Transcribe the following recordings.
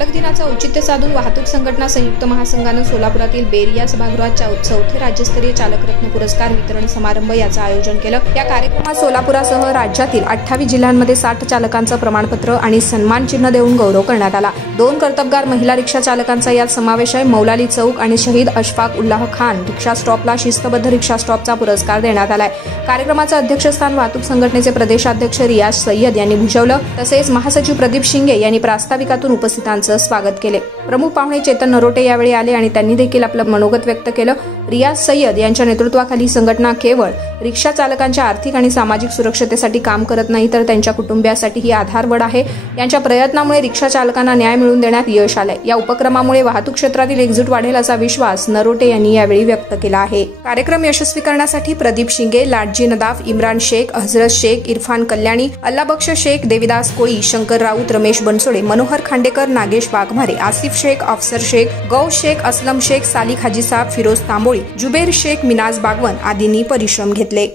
चालक दिनाचं औचित्य साधून वाहतूक संघटना संयुक्त महासंघानं सोलापुरातील बेरिया सभागृहात चौथे राज्यस्तरीय चालकरत्न पुरस्कार वितरण समारंभ याचं आयोजन केलं। या कार्यक्रमात सोलापुरासह राज्यातील 28 जिल्ह्यांमध्ये 60 चालकांचं प्रमाणपत्र आणि सन्मान चिन्ह देऊन गौरव करण्यात आला। 2 कर्तबगार महिला रिक्षा चालकांचा यात समावेश आहे। मौलाली चौक आणि शहीद अशफाक उल्लाह खान रिक्षा स्टॉपला शिस्तबद्ध रिक्षा स्टॉपचा पुरस्कार देण्यात आलाय। कार्यक्रमाचं अध्यक्षस्थान वाहतूक संघटनेचे प्रदेशाध्यक्ष रियाज सय्यद यांनी भूषवलं। तसेच महासचिव प्रदीप शिंगे यांनी प्रास्ताविकातून उपस्थितांचं स्वागत केले। प्रमुख पाहुणे चेतन नरोटे यावेळी आले आणि त्यांनी देखील आपलं मनोगत व्यक्त केलं। रियाज सय्यद यांच्या नेतृत्वाखाली संघटना केवळ रिक्षा चालकांच्या आर्थिक आणि सामाजिक सुरक्षतेसाठी काम करत नाही तर त्यांच्या कुटुंबियासाठीही आधारवड आहे। यांच्या प्रयत्नामुळे रिक्षा चालकांना न्याय मिळवून देण्यात यश आलंय। या उपक्रमामुळे वाहतूक क्षेत्रातील एकजूट वाढेल असा विश्वास नरोटे यांनी यावेळी व्यक्त केला आहे। कार्यक्रम यशस्वी करण्यासाठी प्रदीप शिंगे, लाडजी नदाफ, इम्रान शेख, हजरत शेख, इरफान कल्याणी, अल्लाबक्ष शेख, देविदास कोळी, शंकर राऊत, रमेश बनसोडे, मनोहर खांडेकर, नागेश वाघमारे, आसिफ शेख, अफसर शेख, गौस शेख, असलम शेख, सालिक हाजी साहब, फिरोज तांबोळी, जुबेर शेख, मिनाज बागवन आदींनी परिश्रम घेतले।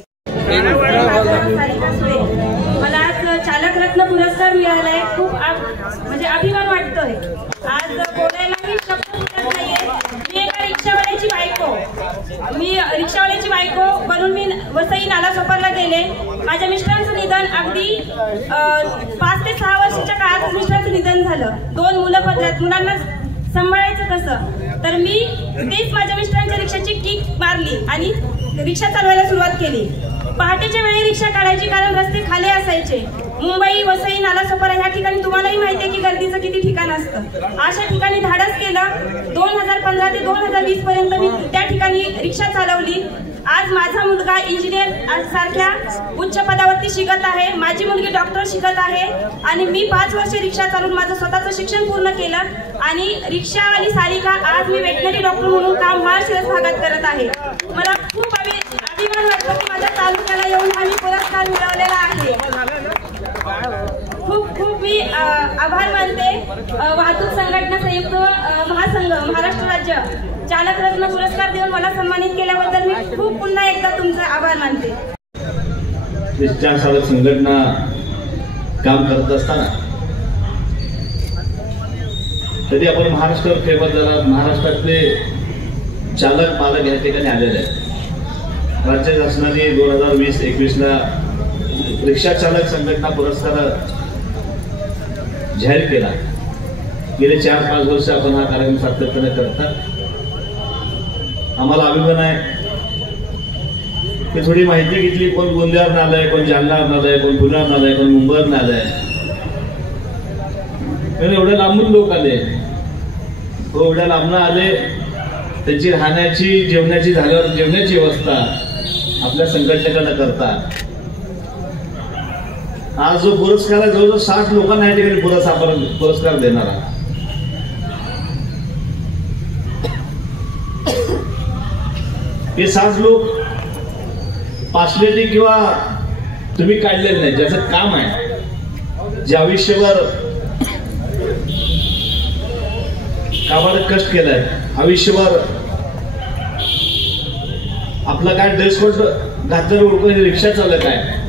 मला आज चालक रत्न पुरस्कार मिळालाय। खूप म्हणजे अभिमान वाटतोय। आज बोलायलाही शब्द सुचत नाहीये। मी एका रिक्षावाल्याची बायको बनून मी वसई नालासोपारला गेले। माझ्या मिस्टरांचं निधन अगदी 5 ते 6 वर्षाच्या काळात मिस्टरांचं निधन झालं। 2 मुलं पडल्यात। मुलांना सांभाळायचं कसं, तर मी तेच माझ्या मिस्टरांच्या रिक्षाची किक मारली आणि रिक्षा चालवायला सुरुवात केली। पहाटेच्या वेळी रिक्षा काढायची कारण रस्ते खाली असायचे। मुंबई, वसई, नालासोपारा ह्या ठिकाणी तुम्हालाही माहिती आहे की गर्दीचं किती ठिकाण असतं। अशा ठिकाणी धाडस केलं। 2015 ते 2020 पर्यंत मी त्या ठिकाणी रिक्षा चालवली। आज माझा मुलगा इंजिनियर सारख्या उच्च पदावरती शिकत आहे। माझी मुलगी डॉक्टर शिकत आहे आणि मी 5 वर्ष रिक्षा चालवून माझं स्वतःचं शिक्षण पूर्ण केलं आणि रिक्षावाली सारिका आज मी वेटनरी डॉक्टर म्हणून काम माळशिरस भागात करत आहे। मला खूप अभिमान वाटतो की माझ्या तालुक्याला येऊन हा मी पुरस्कार मिळवलेला आहे। खूप मी आभार मानते। वाहतूक संघटना संयुक्त महासंघ महाराष्ट्र राज्य चालक रत्न पुरस्कार देऊन मला सन्मानित केल्याबद्दल मी खूप पुन्हा एकदा तुमचे आभार मानते। रिक्षा चालक संघटना काम करत असताना कधी आपण महाराष्ट्रावर फेमस झाला। महाराष्ट्रातले चालक मालक या ठिकाणी आलेले आहेत। राज्य शासनाने 2020-21 ला रिक्षा चालक संघटना पुरस्कार जाहीर केला। गेले 4-5 वर्ष आपण हा कार्यक्रम सातत्याने करतात। आम्हाला अभिमान आहे की थोडी माहिती घेतली। कोण गोंदियावरून आलाय, कोण जालन्यावरून आलाय, कोण पुण्यावरून आलाय, कोण मुंबईवरून आलाय। एवढ्या लांबून लोक आले, एवढ्या लांबून आले। त्यांची राहण्याची जेवणाची झाल्यावर जेवणाची व्यवस्था आपल्या संघटनेकडे करतात। आज जो पुरस्कार आहे जवळजवळ 60 लोकांना या ठिकाणी पुरस्कार देणार आहे। हे 60 लोक पासलेले किंवा तुम्ही काढलेले नाही, ज्याचं काम आहे, जे आयुष्यभर कामाला कष्ट केलाय, आयुष्यभर आपला काय ड्रेस कोड घातलेलं ओळखून रिक्षा चालक आहे।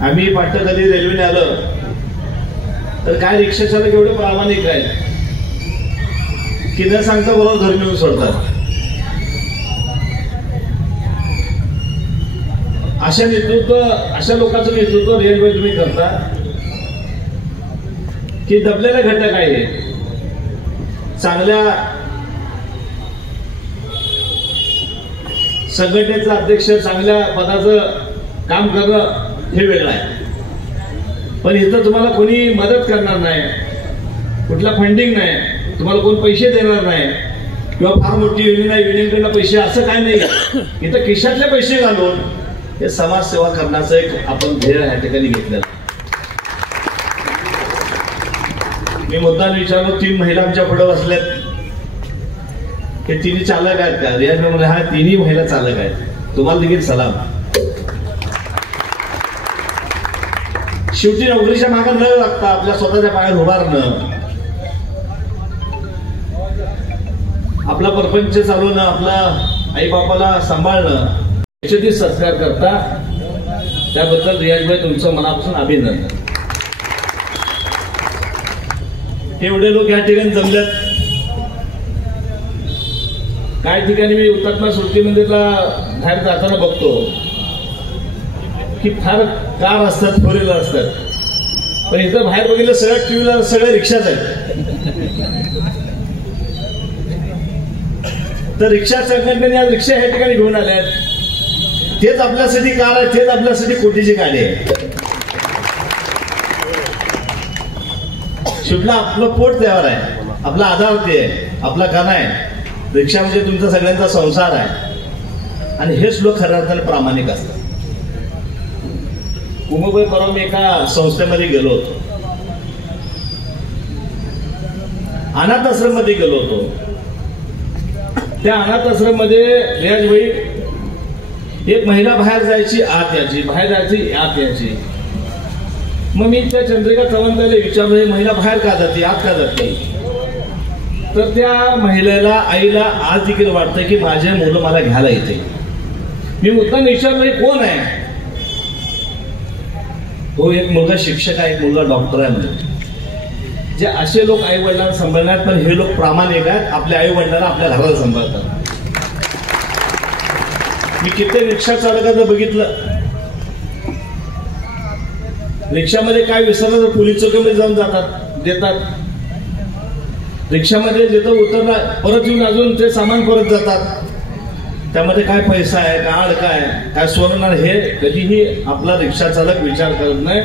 आम्ही पाटण कधी रेल्वेने आलं तर काय रिक्षा चालक एवढे प्रामाणिक आहे की न सांगता बरोबर घरी नेऊन सोडतात। अशा लोकांचं नेतृत्व रेल्वे तुम्ही करता की दबलेला घटक आहे। चांगल्या संघटनेचा अध्यक्ष चांगल्या पदाचं काम करणं हे वेगळं आहे, पण इथं तुम्हाला कोणी मदत करणार नाही, कुठला फंडिंग नाही, तुम्हाला कोण पैसे देणार नाही किंवा फार मोठी युनियन आहे युनियनकडनं पैसे असं काय नाही। इथं खिशातले पैसे घालून हे समाजसेवा करण्याचं एक आपण ध्येय या ठिकाणी घेतलेलं। मी मुद्दाम विचारलो, 3 महिला आमच्या पुढे बसल्यात, हे तिन्ही चालक आहेत का? रियाज म्हणाले हा 3ही महिला चालक आहेत। तुम्हाला देखील सलाम। शेवटी नोकरीच्या मागे न लागता आपल्या स्वतःच्या पायावर उभारणं, आपला परपंच चालवणं, आपला आई बापाला सांभाळणं, याचे संस्कार करता। त्याबद्दल रियाज भाई तुमचं मनापासून अभिनंदन। एवढे लोक या ठिकाणी जमल्यात. काही ठिकाणी मी हुतात्मा स्मृती मंदिरला बाहेर जाताना बघतो की फार कार असतात, फोर व्हीलर असतात, पण इथं बाहेर बघितलं सगळ्या टू व्हीलर, सगळ्या रिक्षाच आहेत. तर रिक्षा संघटनेने आज रिक्षा ह्या ठिकाणी घेऊन आल्यात. तेच आपल्यासाठी कार आहे, तेच आपल्यासाठी कोटीची गाडी आहे. शेवटला आपलं पोट त्यावर आहे, आपला आधार ते आहे, आपला गाणं आहे. रिक्षा म्हणजे तुमचा सगळ्यांचा संसार आहे. आणि हेच लोक खऱ्या अर्थाने प्रामाणिक असतात. कुमुबाई परवा मी एका संस्थेमध्ये गेलो होतो, अनाथ आश्रम मध्ये गेलो होतो. त्या अनाथ आश्रम मध्ये रियाजबाई, एक महिला बाहेर जायची आत यायची, बाहेर जायची आत यायची. मग मी त्या चंद्रिका चव्हाणला विचारलं, ही महिला बाहेर का जाते, आत का जाते? तर त्या महिलेला, आईला आज देखील वाटतं की माझे मुलं मला घ्यायला येते. मी मुद्दाम विचारलं, कोण आहे? हो, एक मुलगा शिक्षक आहे, एक मुलगा डॉक्टर आहे. म्हणजे जे असे लोक आई वडिलांना सांभाळणार, पण हे लोक प्रामाणिक आहेत, आपल्या आई वडिलांना आपल्या घराला सांभाळतात. मी कित्येक रिक्षा चालकांचं बघितलं, रिक्षामध्ये काय विसरलं तर पोलीस चौकीमध्ये जाऊन देतात. रिक्षामध्ये जिथं उतरणार परत येऊन अजून ते सामान परत जातात. त्यामध्ये काय पैसा आहे, कार्ड काय सोडणार, हे कधीही आपला रिक्षा चालक विचार करत नाही.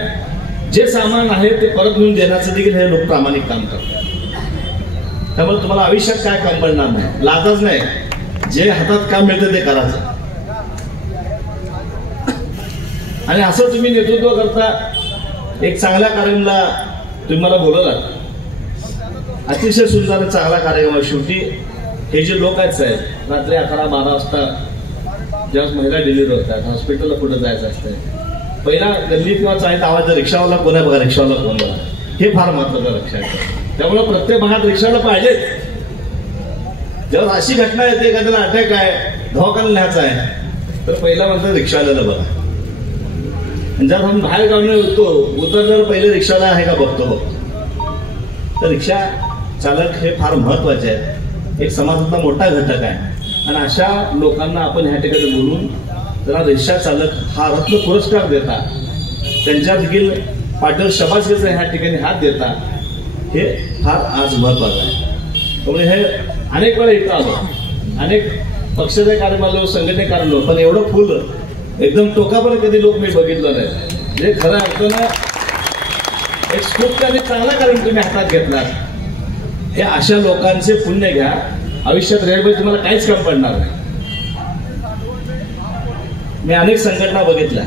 जे सामान आहे ते परत घेऊन देण्याचं देखील हे लोक प्रामाणिक काम करतात. त्यामुळे तुम्हाला आयुष्यात काय काम पडणार नाही, लाजच नाही. जे हातात काम मिळतं ते करायचं. आणि असं तुम्ही नेतृत्व करता. एक चांगल्या कार्यक्रमाला तुम्ही मला बोलवलात, अतिशय सुंदर चांगला कार्यक्रम आहे. शेवटी हे जे लोक आहेत साहेब, रात्री 11-12 वाजता ज्यावेळेस महिला डिलिव्हरी होतात, हॉस्पिटलला कुठं जायचं असतं, पहिला गल्ली किंवा चाळीत आवाज रिक्षावाला कोण आहे बघा, रिक्षावाला कोण बघा, हे फार महत्वाचं लक्षात आहे. त्यामुळे प्रत्येक भागात रिक्षाला पाहिजेच. जेव्हा अशी घटना येते, एखाद्याला अटॅक आहे, दवाखान्याला न्यायचं आहे, तर पहिला म्हणतात रिक्षावाल्याला बघा. ज्यात आपण बाहेर गावून उतरल्यावर पहिले रिक्षाला आहे का बघतो. तर रिक्षा चालक हे फार महत्वाचे आहेत, एक समाजातला मोठा घटक आहे. आणि अशा लोकांना आपण ह्या ठिकाणी बोलून त्यांना रिक्षा चालक हा रत्न पुरस्कार देता, त्यांच्या देखील पाठीवर शबासकीचा ह्या ठिकाणी हात देता, हे फार आज महत्वाचं आहे. त्यामुळे हे अनेक वेळा इथं आलो, अनेक पक्षाचे कार्यक्रम आलो, संघटने कार्य, पण एवढं फुल एकदम टोकापर्यंत कधी लोक मी बघितलं नाही. जे खरं अर्थानं एक स्फूर्त आणि चांगला कार्यक्रम तुम्ही हातात घेतला, हे अशा लोकांचे पुण्य घ्या. आयुष्यात रेल्वे तुम्हाला काहीच काम पडणार नाही. मी अनेक संघटना बघितल्या,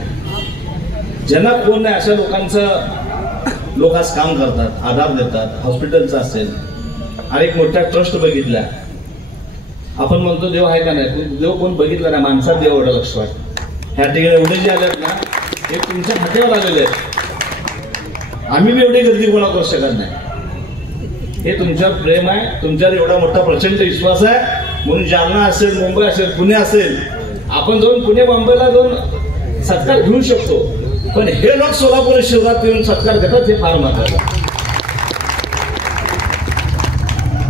ज्यांना कोण नाही अशा लोकांचं लोक आज काम करतात, आधार देतात. हॉस्पिटलचं असेल, अनेक मोठ्या ट्रस्ट बघितल्या. आपण म्हणतो देव आहे का नाही, देव कोण बघितला नाही, माणसात देव एवढं लक्ष वाटतं. ह्या ठिकाणी एवढे जे आलेत ना, हे तुमच्या हातावर आलेले आहेत. आम्ही बी एवढी गर्दी कोणा करू शकत नाही. हे तुमच्यावर प्रेम आहे, तुमच्यावर एवढा मोठा प्रचंड विश्वास आहे. म्हणून जालना असेल, मुंबई असेल, पुणे असेल, आपण जाऊन पुणे मुंबईला जाऊन सत्कार घेऊ शकतो, पण हे लोक सोलापूर शहरात येऊन सत्कार घेतात, हे फार महत्वाचं.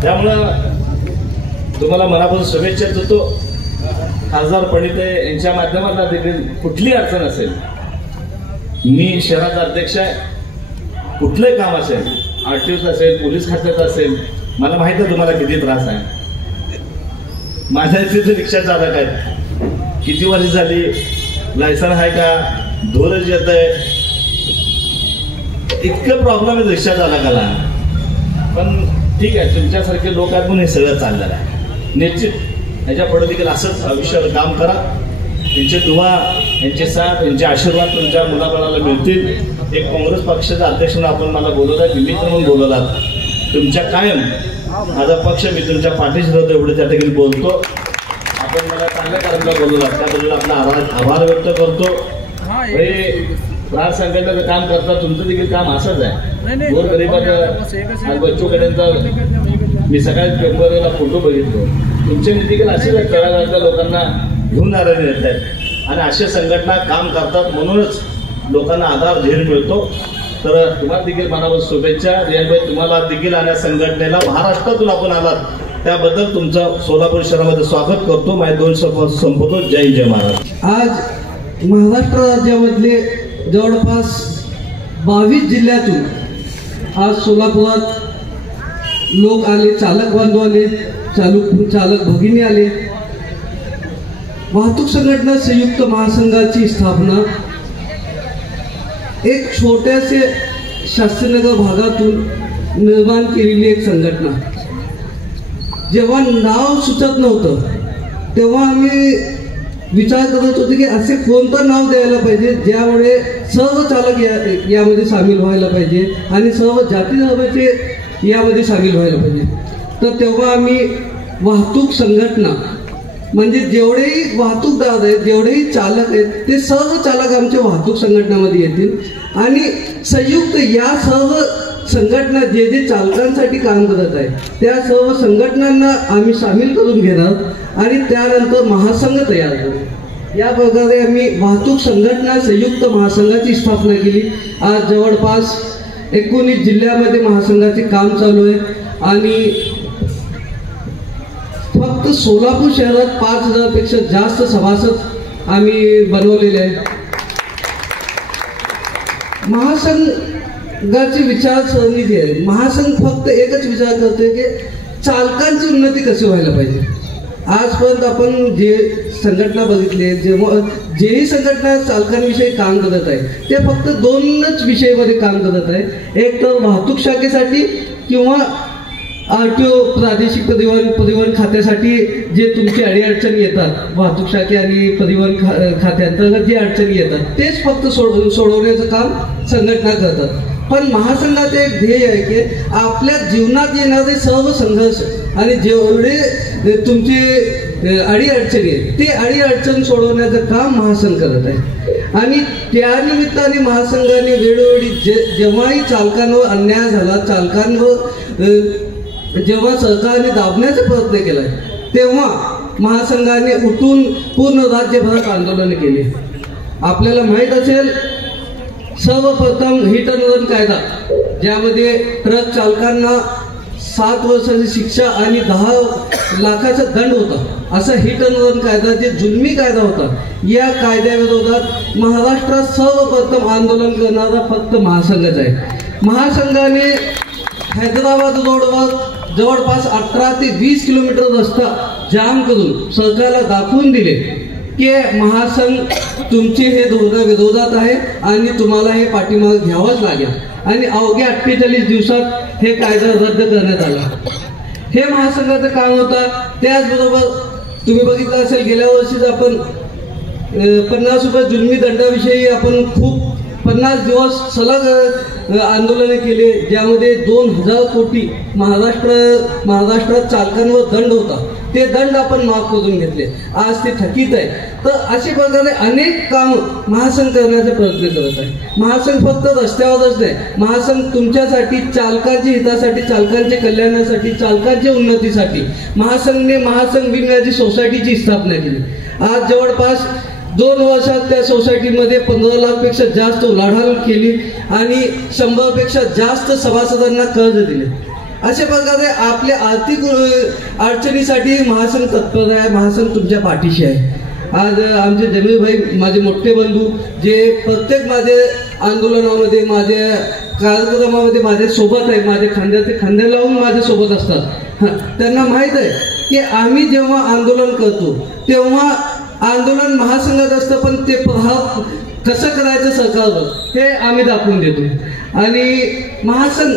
त्यामुळं तुम्हाला मनापासून शुभेच्छा देतो. खासदार पंडित यांच्या माध्यमातून देखील कुठली अडचण असेल, मी शहराचा अध्यक्ष आहे, कुठलंही काम असेल, आरटीओ असेल, पोलीस खात्यात असेल, मला माहित आहे तुम्हाला किती त्रास आहे. माझ्या इथे रिक्षा चालक आहेत, किती वर्ष झाली, लायसन आहे का, धोरच येत आहे, इतकं प्रॉब्लेम आहे रिक्षा चालकाला. पण ठीक आहे, तुमच्यासारखे लोक आहेत म्हणून हे सगळं चाललेलं आहे. निश्चित ह्याच्या पुढे देखील असंच आयुष्यावर काम करा. त्यांचे दुवा, यांचे साथ, यांचे आशीर्वाद तुमच्या मुलाबाळाला मिळतील. एक काँग्रेस पक्षाचा अध्यक्ष म्हणून आपण मला बोलवलात, मित्र म्हणून बोलवलात. तुमच्या कायम माझा पक्ष, मी तुमच्या पाठीशी राहतो एवढं त्या ठिकाणी बोलतो. आपण मला चांगल्या कार्यक्रमाला बोलवलात, त्याबद्दल आपला आभार व्यक्त करतो. हे प्रार संघटनेचं काम करता, तुमचं देखील काम असंच आहे. गोरगरिबाचं बच्चूकड्यांचा मी सकाळी पेपरला फोटो बघितलो. तुमचे देखील असेच खेळागाळातल्या लोकांना घेऊन आलेले येत आहेत आणि अशा संघटना काम करतात, म्हणूनच लोकांना आधार धीर मिळतो. तर तुम्हाला देखील मनापासून शुभेच्छा. रियानभाई, तुम्हाला देखील आणि संघटनेला महाराष्ट्रातून आपण आलात त्याबद्दल तुमचं सोलापूर शहरामध्ये स्वागत करतो. माझे 2 शब्द संपवतो. जय जय महाराज. आज महाराष्ट्र राज्यामधले जवळपास 22 जिल्ह्यातून आज सोलापुरात लोक आले, चालक बांधव आले, चालक भगिनी आले. वाहतूक संघटना संयुक्त महासंघाची स्थापना एक छोट्याशा शास्त्रीनगर भागातून निर्माण केलेली एक संघटना. जेव्हा नाव सुचत नव्हतं तेव्हा आम्ही विचार करत होतो की असे कोणतं नाव द्यायला पाहिजे ज्यामुळे सर्व चालक यामध्ये सामील व्हायला पाहिजे आणि सर्व जाती धर्माचे यामध्ये सामील व्हायला पाहिजे. तर तेव्हा आम्ही वाहतूक संघटना म्हणजे जेवढेही वाहतूकदार आहेत, जेवढेही चालक आहेत, ते सर्व चालक आमच्या वाहतूक संघटनामध्ये येतील आणि संयुक्त या सर्व संघटना जे जे चालकांसाठी काम करत आहे त्या सर्व संघटनांना आम्ही सामील करून घेणार आणि त्यानंतर महासंघ तयार करू. या प्रकारे आम्ही वाहतूक संघटना संयुक्त महासंघाची स्थापना केली. आज जवळपास 19 जिल्ह्यामध्ये महासंघाचे काम चालू आहे आणि फक्त सोलापूर शहरात 5000 पेक्षा जास्त सभासद आम्ही बनवलेले आहेत. महासंघाची विचारसरणी जी आहे, महासंघ फक्त एकच विचार करते की चालकांची उन्नती कशी व्हायला पाहिजे. आजपर्यंत आपण जे संघटना बघितले, जेही संघटना चालकांविषयी काम करत आहे ते फक्त 2च विषयामध्ये काम करत आहे. एक तर वाहतूक शाखेसाठी किंवा RTO प्रादेशिक परिवहन खात्यासाठी जे तुमची अडीअडचणी येतात, वाहतूक शाखे आणि परिवहन खात्यांतर्गत जे अडचणी येतात तेच फक्त सोडवण्याचं काम संघटना करतात. पण महासंघाचं एक ध्येय आहे की आपल्या जीवनात येणारे सर्व संघर्ष आणि जेवढे तुमचे अडीअडचणी आहेत ते अडीअडचण सोडवण्याचं काम महासंघ करत आहे. आणि त्यानिमित्ताने महासंघाने वेळोवेळी जेव्हाही चालकांवर अन्याय झाला, चालकांवर जेव्हा सरकारने दाबण्याचा प्रयत्न केला तेव्हा महासंघाने उठून पूर्ण राज्यभरात आंदोलन केले. आपल्याला माहीत असेल, सर्वप्रथम हिट अँड रन कायदा ज्यामध्ये ट्रक चालकांना 7 वर्षाची शिक्षा आणि 10 लाखाचा दंड होता. असा हिट अँड रन कायदा जे जुलमी कायदा होता, या कायद्याविरोधात महाराष्ट्रात सर्वप्रथम आंदोलन करणारा फक्त महासंघच आहे. महासंघाने हैदराबाद रोडवर जवळपास 18 ते 20 किलोमीटर रस्ता जाम करून सरकारला दाखवून दिले की महासंघ तुमचे हे धोरण विरोधात आहे आणि तुम्हाला हे पाठीमागे घ्यावंच लागेल. आणि अवघ्या 48 दिवसात हे कायदा रद्द करण्यात आला. हे महासंघाचं काम होतं. त्याचबरोबर तुम्ही बघितलं असेल, गेल्या वर्षीच आपण 50 रुपये जुलमी दंडाविषयी आपण खूप 50 दिवस सलग आंदोलने केले, ज्यामध्ये 2000 कोटी महाराष्ट्रात चालकांवर दंड होता. ते दंड आपण माफ करून घेतले. आज ते थकीत आहे. तर अशा प्रकारे अनेक काम महासंघ करण्याचा प्रयत्न करत आहे. महासंघ फक्त रस्त्यावरच नाही, महासंघ तुमच्यासाठी, चालकांच्या हितासाठी, चालकांच्या कल्याणासाठी, चालकांच्या उन्नतीसाठी महासंघने महासंघ विम्याची सोसायटीची स्थापना केली. आज जवळपास 2 वर्षात त्या सोसायटीमध्ये 15 लाखपेक्षा जास्त उलाढाल केली आणि 100 पेक्षा जास्त सभासदांना कर्ज दिले. अशा प्रकारे आपल्या आर्थिक अडचणीसाठी महासंघ तत्पर आहे. महासंघ तुमच्या पाठीशी आहे. आज आमचे जमील भाई, माझे मोठे बंधू, जे प्रत्येक माझे आंदोलनामध्ये, माझ्या कार्यक्रमामध्ये माझ्या सोबत आहे, माझ्या खांद्याचे खांदे लावून माझ्या सोबत असतात. त्यांना माहीत आहे की आम्ही जेव्हा आंदोलन करतो तेव्हा आंदोलन महासंघात असतं, पण ते प्रभाव कसं करायचं सरकारवर हे आम्ही दाखवून देतो. आणि महासंघ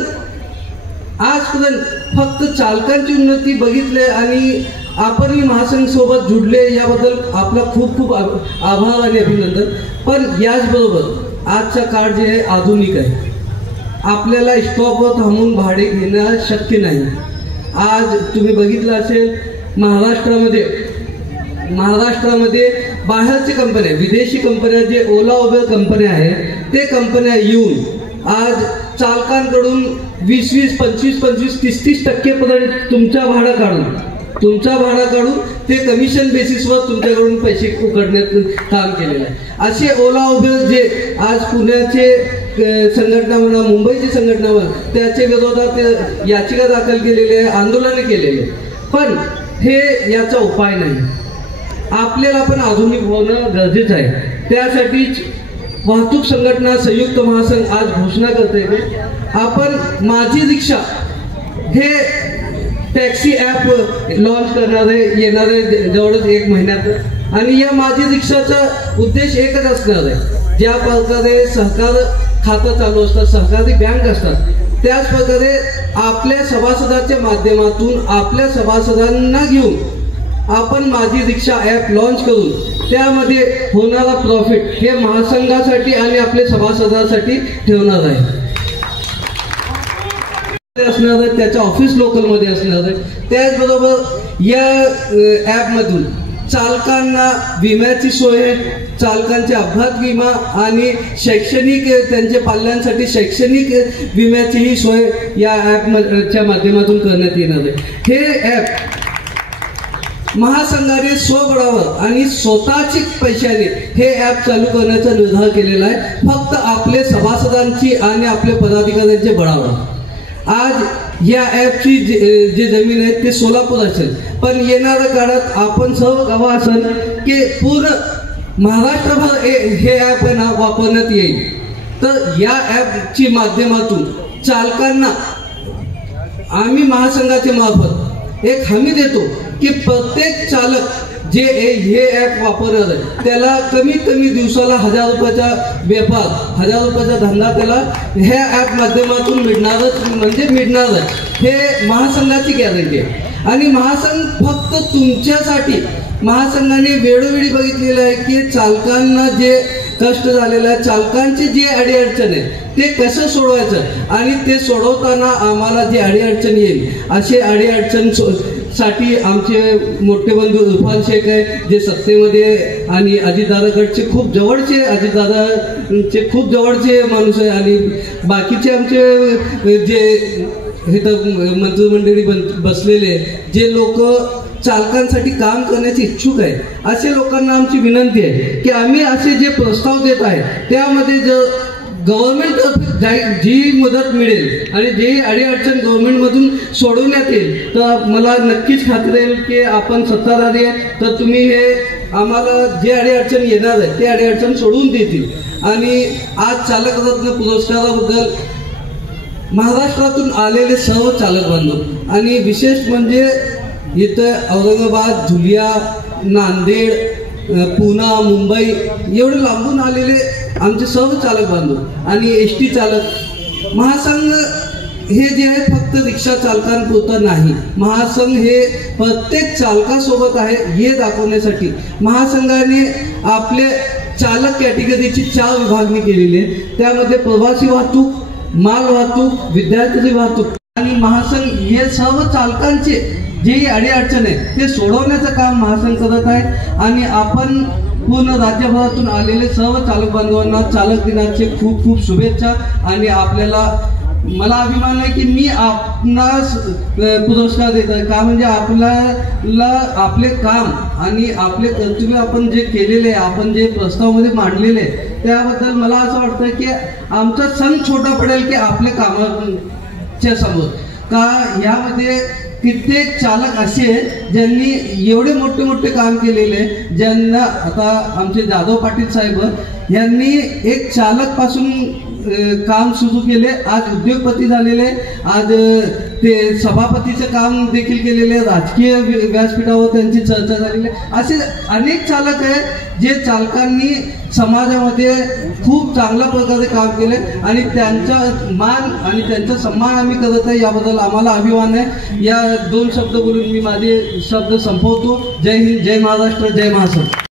आजपर्यंत फक्त चालकांची उन्नती बघितले आणि आपणही महासंघ सोबत जुडले, याबद्दल आपला खूप खूप आभार आणि अभिनंदन. पण याचबरोबर आजचा काळ जे आहे आधुनिक आहे. आपल्याला स्टॉपवर थांबून भाडे घेणं शक्य नाही. आज तुम्ही बघितलं असेल, महाराष्ट्रामध्ये बाहेरच्या कंपन्या, विदेशी कंपन्या, जे ओला उबेर कंपन्या आहेत, ते कंपन्या येऊन आज चालकांकडून 20-20, 25-25, 30-30% पर्यंत तुमच्या भाडं काढून तुमचा भाडा काढून ते कमिशन बेसिसवर तुमच्याकडून पैसे उकडण्यात काम केलेलं आहे. असे ओला उबेर जे आज पुण्याचे संघटना म्हणा, मुंबईची संघटना म्हणा, त्याच्या विरोधात याचिका दाखल केलेली आहे, आंदोलने केलेले, पण हे याचा उपाय नाही. आपल्याला पण आधुनिक होणं गरजेचं आहे. त्यासाठीच वाहतूक संघटना संयुक्त महासंघ आज घोषणा करते की आपण माझी रिक्षा हे टॅक्सी ॲप लॉन्च करणार आहे येणारे जवळच 1 महिन्यात. आणि या माझी रिक्षाचा उद्देश एकच असणार आहे, ज्या प्रकारे सहकार खातं चालू असतात, सहकारी बँक असतात, त्याच प्रकारे आपल्या सभासदाच्या माध्यमातून आपल्या सभासदांना घेऊन आपण माझी रिक्षा ॲप लॉन्च करून त्यामध्ये होणारा प्रॉफिट हे महासंघासाठी आणि आपल्या सभासदांसाठी ठेवणार आहे. असणार आहे, त्याच्या ऑफिस लोकलमध्ये असणार आहे. त्याचबरोबर या ॲपमधून चालकांना विम्याची सोय आहे, चालकांचे अपघात विमा आणि शैक्षणिक त्यांच्या पाल्यांसाठी शैक्षणिक विम्याचीही सोय या ॲपच्या माध्यमातून करण्यात येणार आहे. हे ॲप महासंघाने स्वबळावर आणि स्वतःची पैशाने हे ॲप चालू करण्याचा निर्धार केलेला आहे, फक्त आपले सभासदांची आणि आपल्या पदाधिकाऱ्यांच्या बळावर. आज या ॲपची जे जमीन आहे ते सोलापूर असेल, पण येणाऱ्या काळात आपण सर्व गावं असेल की पूर्ण महाराष्ट्रभर हे ॲप वापरण्यात येईल. तर या ॲपची माध्यमातून चालकांना आम्ही महासंघाच्या मार्फत एक हमी देतो की प्रत्येक चालक जे हे ॲप वापरणार आहे त्याला कमीत कमी दिवसाला 1000 रुपयाचा व्यापार, 1000 रुपयाचा धंदा त्याला ह्या ॲप माध्यमातून मिळणारच म्हणजे मिळणारच. हे महासंघाची गॅरंटी आहे. आणि महासंघ फक्त तुमच्यासाठी, महासंघाने वेळोवेळी बघितलेलं आहे की चालकांना जे कष्ट झालेलं आहे, चालकांचे जे अडीअडचण आहे ते कसं सोडवायचं आणि ते सोडवताना आम्हाला जे अडीअडचण येईल असे अडीअडचण साठी आमचे मोठे बंधू इरफान शेख आहे, जे सत्तेमध्ये आणि अजितदादाकडचे खूप जवळचे, अजितदादाचे खूप जवळचे माणूस आहे. आणि बाकीचे आमचे जे इथं मंत्रिमंडळी बसलेले जे लोक चालकांसाठी काम करण्याचे इच्छुक आहे, असे लोकांना आमची विनंती आहे की आम्ही असे जे प्रस्ताव देत आहे त्यामध्ये जर गव्हर्नमेंट जी मदत मिळेल आणि जे अडीअडचण गव्हर्नमेंटमधून सोडवण्यात येईल तर मला नक्कीच खात्री येईल की आपण सत्ताधारी आहे तर तुम्ही हे आम्हाला जे अडीअडचण येणार आहे ते अडीअडचण सोडवून देतील. आणि आज चालक रत्न पुरस्काराबद्दल महाराष्ट्रातून आलेले सर्व चालक बांधव आणि विशेष म्हणजे इथं औरंगाबाद, धुलिया, नांदेड, पुणा, मुंबई एवढे लांबून आलेले आमचे सर्व चालक बांधव आणि एसटी चालक, महासंघ हे जे आहे फक्त रिक्षा चालकांपुरतं नाही, महासंघ हे प्रत्येक चालकासोबत आहे हे दाखवण्यासाठी महासंघाने आपले चालक कॅटेगरीची 4 विभागणी केलेली आहे. त्यामध्ये प्रवासी वाहतूक, माल वाहतूक, विद्यार्थी वाहतूक आणि महासंघ हे सर्व चालकांचे जे अडीअडचण आहे ते सोडवण्याचं काम महासंघ करत आहे. आणि आपण पूर्ण राज्यभरातून आलेले सर्व चालक बांधवांना चालक दिनाचे खूप खूप शुभेच्छा. आणि आपल्याला मला अभिमान आहे की मी आपणास पुरस्कार देत आहे, का म्हणजे आपल्याला आपले काम आणि आपले कर्तव्य आपण जे केलेले, आपण जे प्रस्तावामध्ये मांडलेले त्याबद्दल मला असं वाटतं की आमचा सण छोटा पडेल की आपल्या कामाच्या समोर. का यामध्ये कित्येक चालक असे ज्यांनी एवढे मोठे मोठे काम केलेले, ज्यांना आता आमचे जाधव पाटील साहेब यांनी एक चालक पासून काम सुरू केले, आज उद्योगपती झालेले, आज ते सभापतीचं काम देखील केलेले, राजकीय व्यासपीठावर त्यांची चर्चा झालेली. असे अनेक चालक आहेत जे चालकांनी समाजामध्ये खूप चांगल्या प्रकारे काम केले आणि त्यांचा मान आणि त्यांचा सन्मान आम्ही करत आहे, याबद्दल आम्हाला अभिमान आहे. या 2 शब्द बोलून मी माझे शब्द संपवतो. जय हिंद, जय महाराष्ट्र, जय महासंघ.